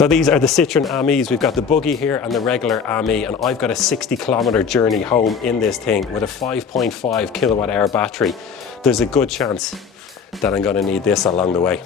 So these are the Citroen Amis. We've got the buggy here and the regular Ami, and I've got a 60-kilometer journey home in this thing with a 5.5 kilowatt hour battery. There's a good chance that I'm gonna need this along the way.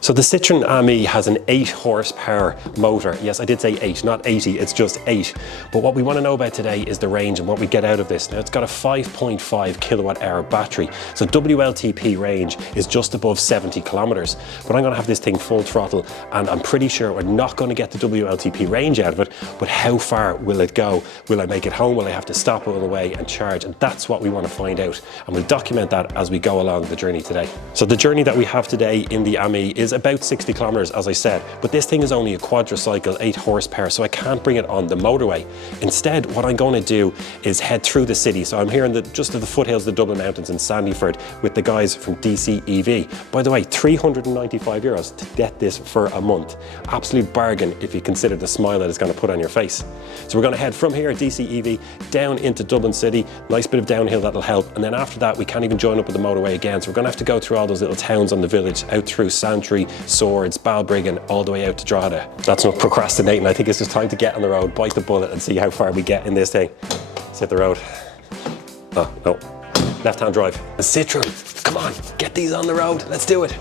So the Citroen Ami has an 8 horsepower motor. Yes, I did say 8, not 80, it's just 8. But what we want to know about today is the range and what we get out of this. Now it's got a 5.5 kilowatt hour battery. So WLTP range is just above 70 kilometers. But I'm going to have this thing full throttle, and I'm pretty sure we're not going to get the WLTP range out of it, but how far will it go? Will I make it home? Will I have to stop all the way and charge? And that's what we want to find out. And we'll document that as we go along the journey today. So the journey that we have today in the Ami is about 60 kilometers, as I said, but this thing is only a quadricycle, 8 horsepower, so I can't bring it on the motorway. Instead, what I'm going to do is head through the city. So I'm here in just at the foothills of the Dublin Mountains in Sandyford with the guys from DC EV. By the way, 395 euros to get this for a month. Absolute bargain if you consider the smile that it's going to put on your face. So we're going to head from here at DC EV down into Dublin City. Nice bit of downhill, that'll help. And then after that, we can't even join up with the motorway again. So we're going to have to go through all those little towns on the village, out through Santry, Swords, Balbriggan, all the way out to Drogheda. That's not procrastinating. I think it's just time to get on the road, bite the bullet, and see how far we get in this thing. Let's hit the road. Oh, no. Left-hand drive. A Citroen. Come on, get these on the road. Let's do it.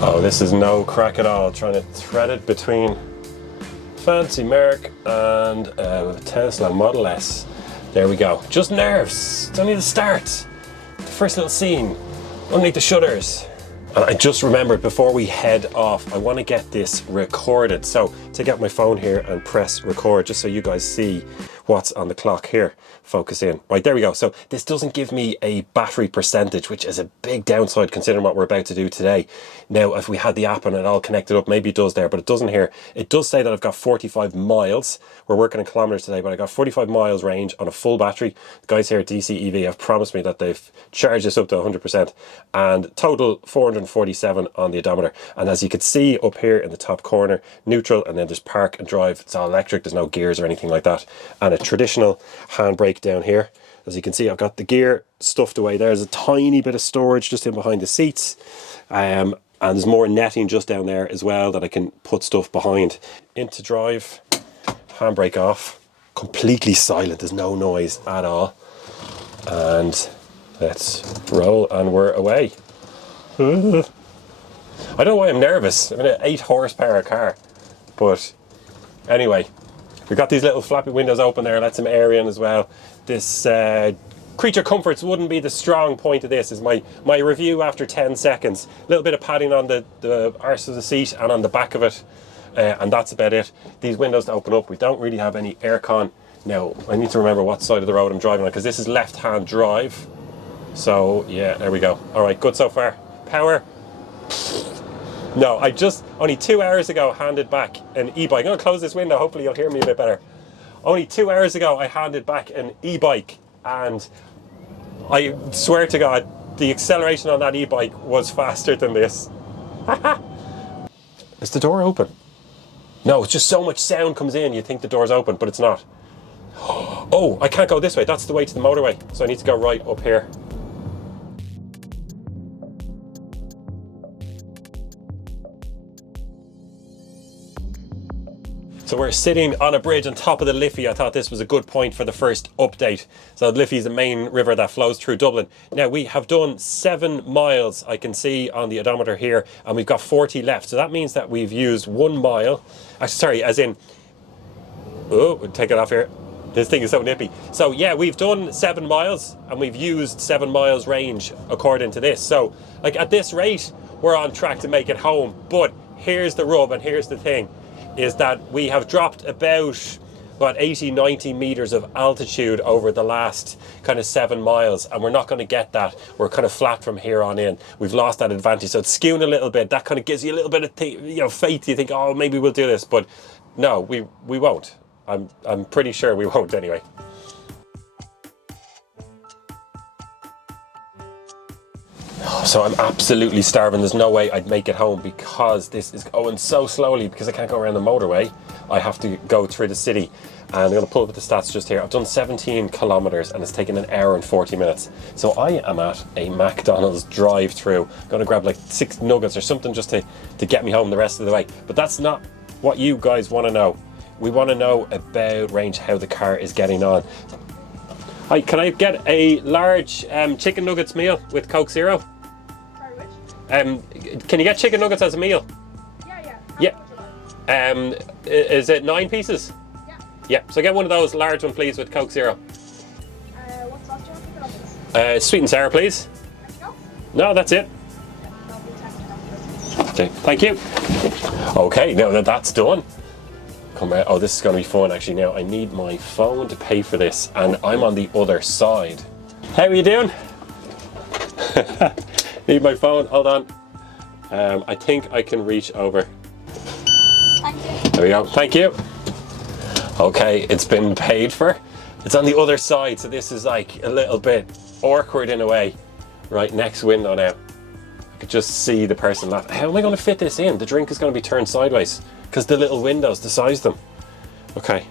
Oh, this is no crack at all. Trying to thread it between fancy Merc and Tesla Model S. There we go. Just nerves. It's only the start. The first little scene underneath the shutters. And I just remembered before we head off, I want to get this recorded. So take out my phone here and press record just so you guys see what's on the clock here. Focus in. Right, there we go. So this doesn't give me a battery percentage, which is a big downside considering what we're about to do today. Now, if we had the app and it all connected up, maybe it does there, but it doesn't here. It does say that I've got 45 miles. We're working in kilometers today, but I got 45 miles range on a full battery. The guys here at DC EV have promised me that they've charged this up to 100%, and total 447 on the odometer. And as you can see up here in the top corner, neutral, and then there's park and drive. It's all electric. There's no gears or anything like that. And a traditional handbrake down here. As you can see, I've got the gear stuffed away. There's a tiny bit of storage just in behind the seats. And there's more netting just down there as well that I can put stuff behind. Into drive, handbrake off, completely silent. There's no noise at all. And let's roll, and we're away. I don't know why I'm nervous. I'm in an 8 horsepower car. But anyway, we've got these little flappy windows open there, let some air in as well. This creature comforts wouldn't be the strong point of this, is my review after 10 seconds. A little bit of padding on the arse of the seat and on the back of it, and that's about it. These windows open up. We don't really have any aircon. Now, I need to remember what side of the road I'm driving on, because this is left-hand drive. So, yeah, there we go. All right, good so far. Power. No, I just, only 2 hours ago, handed back an e-bike. I'm going to close this window, hopefully you'll hear me a bit better. Only 2 hours ago, I handed back an e-bike, and I swear to God, the acceleration on that e-bike was faster than this. Is the door open? No, it's just so much sound comes in, you think the door's open, but it's not. Oh, I can't go this way. That's the way to the motorway, so I need to go right up here. So we're sitting on a bridge on top of the Liffey. I thought this was a good point for the first update. So the Liffey is the main river that flows through Dublin. Now we have done 7 miles, I can see on the odometer here, and we've got 40 left. So that means that we've used 1 mile. Sorry, as in, oh, we'll take it off here. This thing is so nippy. So yeah, we've done 7 miles and we've used 7 miles range according to this. So like at this rate, we're on track to make it home. But here's the rub, and here's the thing, is that we have dropped about 80, 90 meters of altitude over the last kind of 7 miles, and we're not going to get that. We're kind of flat from here on in. We've lost that advantage, so it's skewing a little bit. That kind of gives you a little bit of faith. You think, oh, maybe we'll do this, but no, we won't. I'm pretty sure we won't anyway. So I'm absolutely starving. There's no way I'd make it home because this is going so slowly, because I can't go around the motorway. I have to go through the city. And I'm going to pull up the stats just here. I've done 17 kilometers and it's taken an hour and 40 minutes. So I am at a McDonald's drive-through. I'm going to grab like 6 nuggets or something just to get me home the rest of the way. But that's not what you guys want to know. We want to know about range, how the car is getting on. Hi, can I get a large chicken nuggets meal with Coke Zero? Sorry, which? Can you get chicken nuggets as a meal? Yeah. Yeah. Is it 9 pieces? Yeah, so get one of those large one, please, with Coke Zero. What sauce do you want to put on this? Sweet and sour, please. Anything else? No, that's it. Okay, thank you. Okay, now that that's done, come out. Oh, this is going to be fun, actually. Now, I need my phone to pay for this, and I'm on the other side. How are you doing? Need my phone, hold on. I think I can reach over. Thank you. There we go, thank you. Okay, it's been paid for. It's on the other side, so this is like a little bit awkward in a way. Right, next window now. I could just see the person laughing. How am I going to fit this in? The drink is going to be turned sideways because the little windows, the size of them. Okay,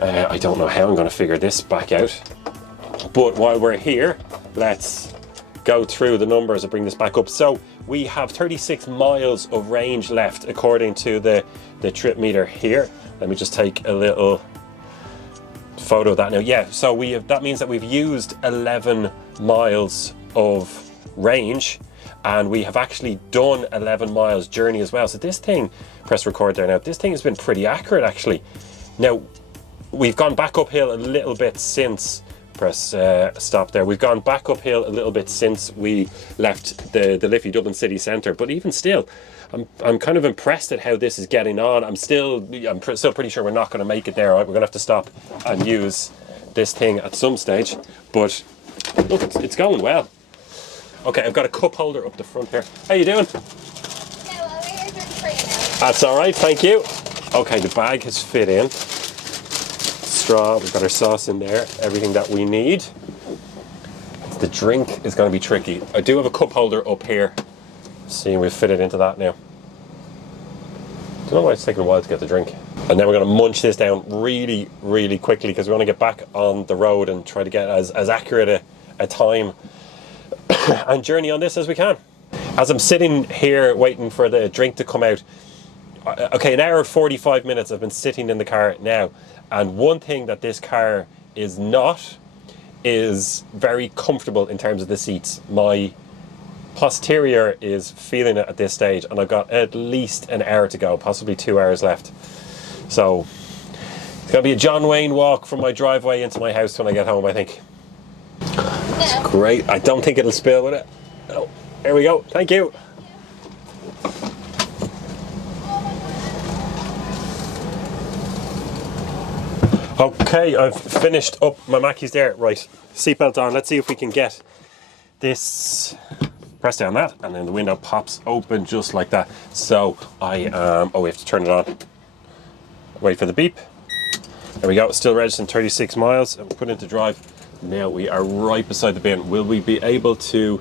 I don't know how I'm going to figure this back out. But while we're here, let's go through the numbers and bring this back up. So we have 36 miles of range left according to the trip meter here. Let me just take a little photo of that now. Yeah, so that means that we've used 11 miles of range and we have actually done 11 miles journey as well. So this thing, press record there now, this thing has been pretty accurate actually. Now, we've gone back uphill a little bit since, press stop there. We've gone back uphill a little bit since we left the Liffey Dublin city centre, but even still, I'm kind of impressed at how this is getting on. I'm still pretty sure we're not going to make it there. Right? We're going to have to stop and use this thing at some stage. But look, it's going well. Okay, I've got a cup holder up the front here. How you doing? Yeah, well, we're here for the free now. That's all right, thank you. Okay, the bag has fit in. Straw, we've got our sauce in there, everything that we need. The drink is going to be tricky. I do have a cup holder up here. See, we've fitted into that now. Don't know why it's taking a while to get the drink. And then we're going to munch this down really, really quickly because we want to get back on the road and try to get as accurate a time and journey on this as we can. As I'm sitting here waiting for the drink to come out, okay, an hour and 45 minutes I've been sitting in the car now, and one thing that this car is not is very comfortable in terms of the seats. My posterior is feeling it at this stage, and I've got at least an hour to go, possibly 2 hours left. So it's gonna be a John Wayne walk from my driveway into my house when I get home, I think. That's great. I don't think it'll spill with it. Oh, there we go. Thank you. Okay, I've finished up my Mackey's there. Right, seatbelt on. Let's see if we can get this. Press down that, and then the window pops open just like that. So I am. Oh, we have to turn it on. Wait for the beep. There we go. Still registering 36 miles. And put into drive. Now we are right beside the bin. Will we be able to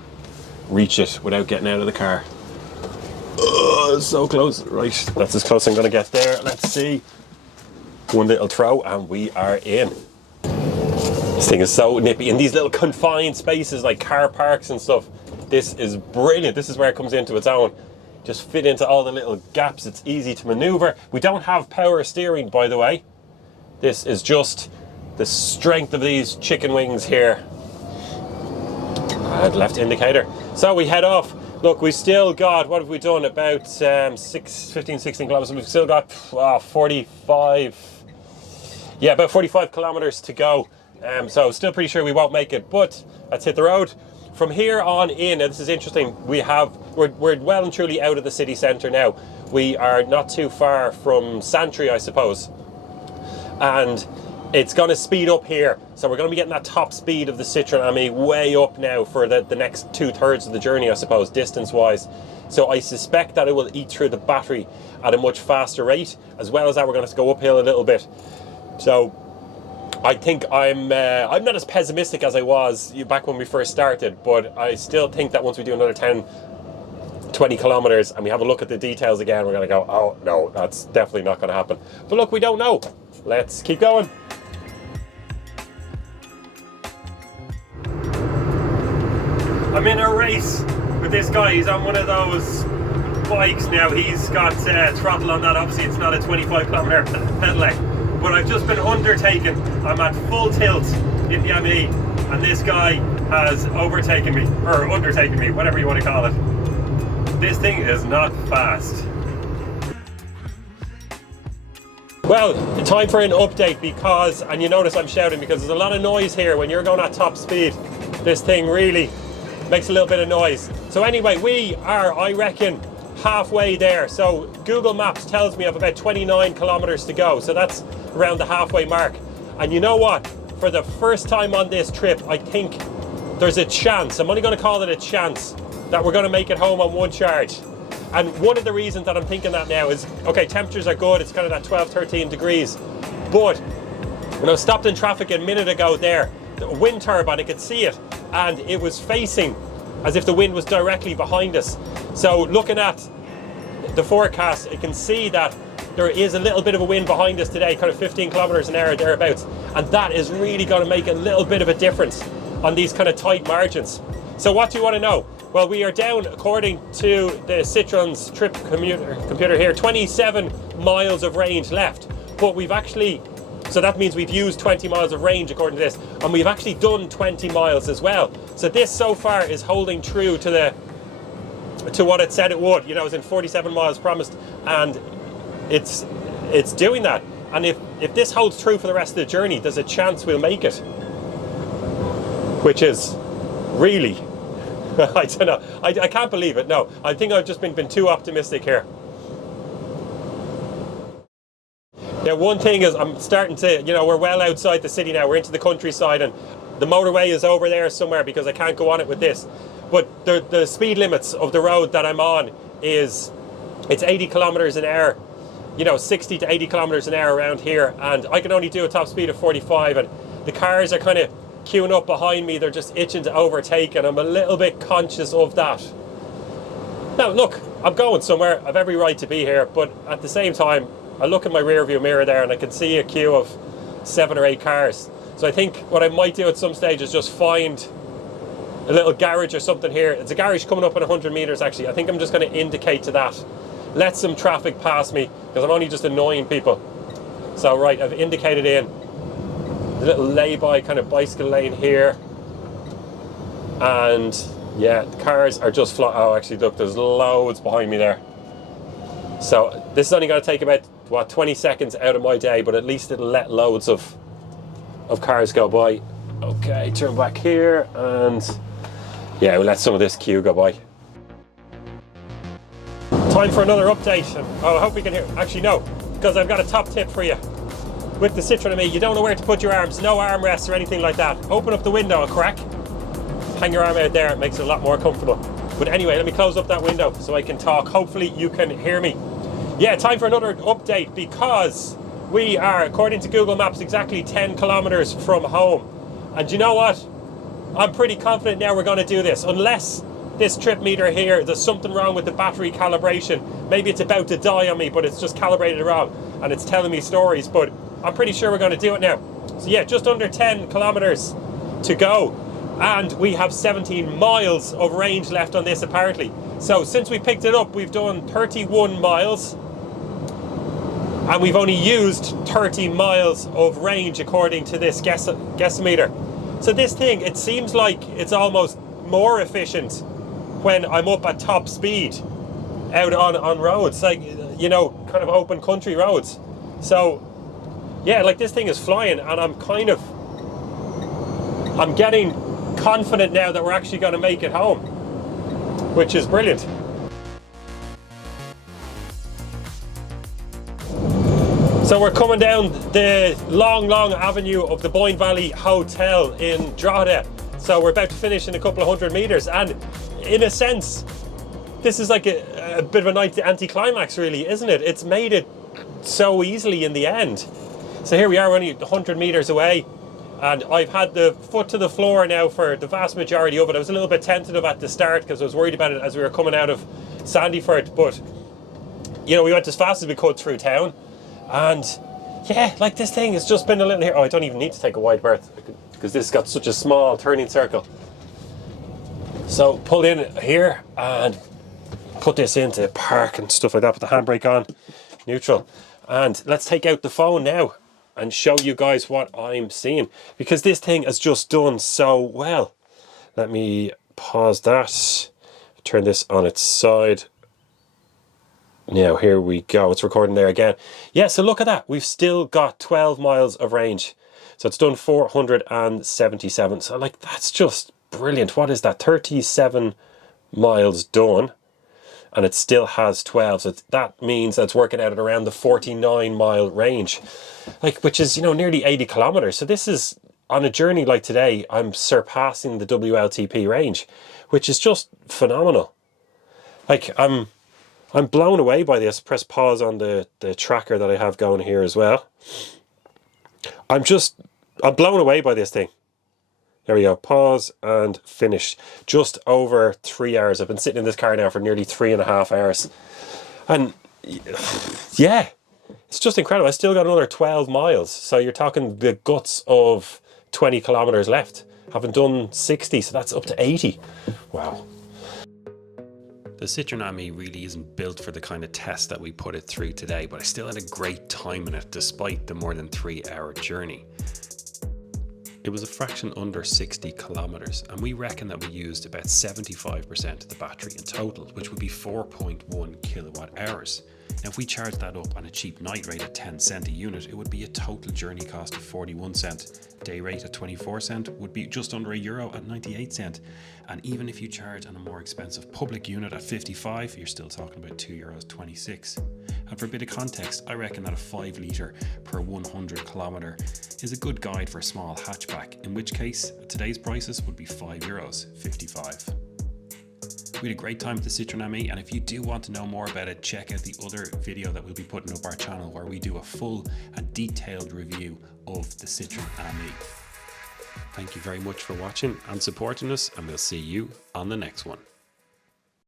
reach it without getting out of the car? Oh, so close. Right, that's as close as I'm going to get there. Let's see. One little throw and we are in. This thing is so nippy in these little confined spaces like car parks and stuff. This is brilliant. This is where it comes into its own. Just fit into all the little gaps. It's easy to maneuver. We don't have power steering, by the way. This is just the strength of these chicken wings here. And left indicator. So we head off. Look, we still got, what have we done? About 15, 16 kilometers. We've still got 45, yeah, about 45 kilometers to go. So still pretty sure we won't make it, but let's hit the road. From here on in, and this is interesting, we're well and truly out of the city centre now. We are not too far from Santry, I suppose. And it's going to speed up here. So we're going to be getting that top speed of the Citroen Ami way up now for the next 2/3 of the journey, I suppose, distance-wise. So I suspect that it will eat through the battery at a much faster rate. As well as that, we're going to have to go uphill a little bit. So I think I'm not as pessimistic as I was back when we first started, but I still think that once we do another 10 20 kilometers and we have a look at the details again, we're going to go, oh no, that's definitely not going to happen. But look, we don't know. Let's keep going. I'm in a race with this guy. He's on one of those bikes now. He's got throttle on that. Obviously it's not a 25 kilometer pedaling, but I've just been undertaken. I'm at full tilt in the Ami and this guy has overtaken me, or undertaken me, whatever you want to call it. This thing is not fast. Well, time for an update because, and you notice I'm shouting because there's a lot of noise here when you're going at top speed. This thing really makes a little bit of noise. So anyway, we are, I reckon, halfway there. So Google Maps tells me I have about 29 kilometers to go. So that's around the halfway mark. And you know what? For the first time on this trip, I think there's a chance, I'm only going to call it a chance, that we're going to make it home on one charge. And one of the reasons that I'm thinking that now is, okay, temperatures are good, it's kind of that 12, 13 degrees. But when I was stopped in traffic a minute ago there, the wind turbine, I could see it, and it was facing as if the wind was directly behind us. So looking at the forecast, I can see that there is a little bit of a wind behind us today, kind of 15 kilometers an hour, thereabouts. And that is really going to make a little bit of a difference on these kind of tight margins. So what do you want to know? Well, we are down, according to the Citroen's trip computer here, 27 miles of range left. But we've actually, so that means we've used 20 miles of range according to this, and we've actually done 20 miles as well. So this so far is holding true to what it said it would. You know, it's in 47 miles promised, and it's doing that. And if this holds true for the rest of the journey, there's a chance we'll make it. Which is really, I don't know, I can't believe it, no. I think I've just been too optimistic here. Yeah, one thing is I'm starting to, you know, we're well outside the city now, we're into the countryside and the motorway is over there somewhere because I can't go on it with this. But the speed limits of the road that I'm on it's 80 kilometers an hour, you know, 60 to 80 kilometers an hour around here, and I can only do a top speed of 45, and the cars are kind of queuing up behind me, they're just itching to overtake, and I'm a little bit conscious of that. Now look, I'm going somewhere, I've every right to be here, but at the same time, I look in my rear view mirror there and I can see a queue of 7 or 8 cars. So I think what I might do at some stage is just find a little garage or something here. It's a garage coming up in 100 meters actually. I think I'm just going to indicate to that. Let some traffic pass me, because I'm only just annoying people. So right, I've indicated in a little lay-by kind of bicycle lane here. And yeah, the cars are just oh actually look, there's loads behind me there. So this is only going to take about, what, 20 seconds out of my day, but at least it'll let loads of cars go by. Okay, turn back here, and yeah, we'll let some of this queue go by. Time for another update. Oh, I hope we can hear. Actually, no, because I've got a top tip for you. With the Citroen Ami, you don't know where to put your arms, no armrests or anything like that. Open up the window a crack, hang your arm out there, it makes it a lot more comfortable. But anyway, let me close up that window so I can talk. Hopefully you can hear me. Yeah, time for another update because we are, according to Google Maps, exactly 10 kilometers from home. And you know what? I'm pretty confident now we're going to do this, unless this trip meter here, there's something wrong with the battery calibration. Maybe it's about to die on me, but it's just calibrated wrong and it's telling me stories, but I'm pretty sure we're going to do it now. So yeah, just under 10 kilometers to go. And we have 17 miles of range left on this apparently. So since we picked it up, we've done 31 miles. And we've only used 30 miles of range according to this guessometer. So this thing, it seems like it's almost more efficient when I'm up at top speed out on roads, like, you know, kind of open country roads. So yeah, like this thing is flying, and I'm getting confident now that we're actually going to make it home, which is brilliant. So we're coming down the long avenue of the Boyne Valley Hotel in Drogheda. So we're about to finish in a couple of 100 meters, and in a sense, this is like a bit of an anti-climax really, isn't it? It's made it so easily in the end. So here we are, only 100 meters away, and I've had the foot to the floor now for the vast majority of it. I was a little bit tentative at the start because I was worried about it as we were coming out of Sandyford, but you know, we went as fast as we could through town, and yeah, like this thing has just been a little here. Oh, I don't even need to take a wide berth because this has got such a small turning circle. So pull in here and put this into park and stuff like that, put the handbrake on, neutral. And let's take out the phone now and show you guys what I'm seeing, because this thing has just done so well. Let me pause that, turn this on its side. Now here we go, it's recording there again. Yeah, so look at that, we've still got 12 miles of range. So it's done 477, so like that's just brilliant. What is that, 37 miles done, and it still has 12, so that means that's working out at around the 49 mile range, like, which is, you know, nearly 80 kilometers. So this is, on a journey like today, I'm surpassing the WLTP range, which is just phenomenal. Like, I'm blown away by this. Press pause on the tracker that I have going here as well. I'm blown away by this thing. There we go, pause and finish. Just over 3 hours. I've been sitting in this car now for nearly 3.5 hours. And yeah, it's just incredible. I still got another 12 miles. So you're talking the guts of 20 kilometers left. Haven't done 60, so that's up to 80. Wow. The Citroen Ami really isn't built for the kind of test that we put it through today, but I still had a great time in it despite the more than 3 hour journey. It was a fraction under 60 kilometers, and we reckon that we used about 75% of the battery in total, which would be 4.1 kilowatt hours. Now, if we charge that up on a cheap night rate at 10 cent a unit, it would be a total journey cost of 41 cent. Day rate at 24 cent would be just under €1 at 98 cent. And even if you charge on a more expensive public unit at 55, you're still talking about €2.26. And for a bit of context, I reckon that a 5 litre per 100 kilometre is a good guide for a small hatchback, in which case today's prices would be €5.55. We had a great time at the Citroen Ami, and if you do want to know more about it, check out the other video that we'll be putting up our channel where we do a full and detailed review of the Citroen Ami. Thank you very much for watching and supporting us, and we'll see you on the next one.